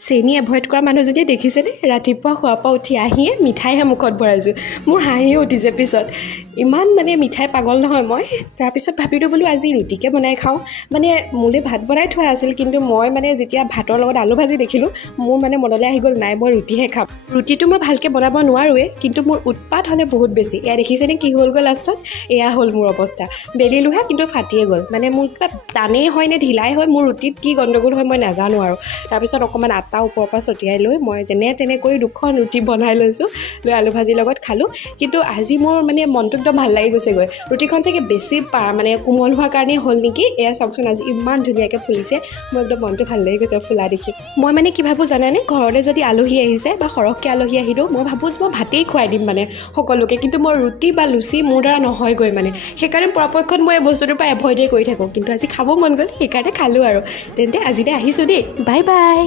চেনি এভইড কৰা মানুহজনী দেখিছেনে? ৰাতিপুৱা শোৱাৰ পৰা উঠি আহিয়ে মিঠাইহে মুখত ভৰাইছোঁ। মোৰ হাঁহিয়ে উঠিছে পিছত। ইমান মানে মিঠাই পাগল নহয় মই। তাৰপিছত ভাবিলোঁ বোলো আজি ৰুটিকে বনাই খাওঁ। মানে মোলৈ ভাত বনাই থোৱা আছিল, কিন্তু মই মানে যেতিয়া ভাতৰ লগত আলু ভাজি দেখিলোঁ, মোৰ মানে মনলৈ আহি গ'ল, নাই মই ৰুটিহে খাম। ৰুটিটো মই ভালকৈ বনাব নোৱাৰোৱেই, কিন্তু মোৰ উৎপাত হ'লে বহুত বেছি। এয়া দেখিছেনে কি হ'লগৈ লাষ্টত? এয়া হ'ল মোৰ অৱস্থা। বেলিলোহে কিন্তু ফাটিয়ে গ'ল। মানে মোৰ কিবা টানেই হয় নে ঢিলাই হয়, মোৰ ৰুটিত কি গণ্ডগোল হয় মই নাজানো আৰু। তাৰপিছত অকণমান আটা ওপৰৰ পৰা ছটিয়াই লৈ মই যেনে তেনে কৰি 2খন ৰুটি বনাই লৈছোঁ, লৈ আলু ভাজিৰ লগত খালোঁ। কিন্তু আজি মোৰ মানে মনটো একদম ভাল লাগি গৈছেগৈ। ৰুটিখন চাগে বেছি মানে কোমল হোৱাৰ কাৰণেই হ'ল নেকি। এয়া চাওকচোন আজি ইমান ধুনীয়াকৈ ফুলিছে। মোৰ একদম মনটো ভাল লাগি গৈছে ফুলা দেখি। মই মানে কি ভাবোঁ জানানে, ঘৰলৈ যদি আলহী আহিছে বা সৰহকৈ আলহী আহিলেও মই ভাবোঁ যে মই ভাতেই খুৱাই দিম মানে সকলোকে, কিন্তু মই ৰুটি বা লুচি মোৰ দ্বাৰা নহয়গৈ মানে। সেইকাৰণে পৰাপক্ষত মই এই বস্তুটোৰ পৰা এভইডেই কৰি থাকোঁ। কিন্তু আজি খাব মন গ'ল, সেইকাৰণে খালোঁ আৰু। তেন্তে আজিলৈ আহিছোঁ দেই, বাই বাই।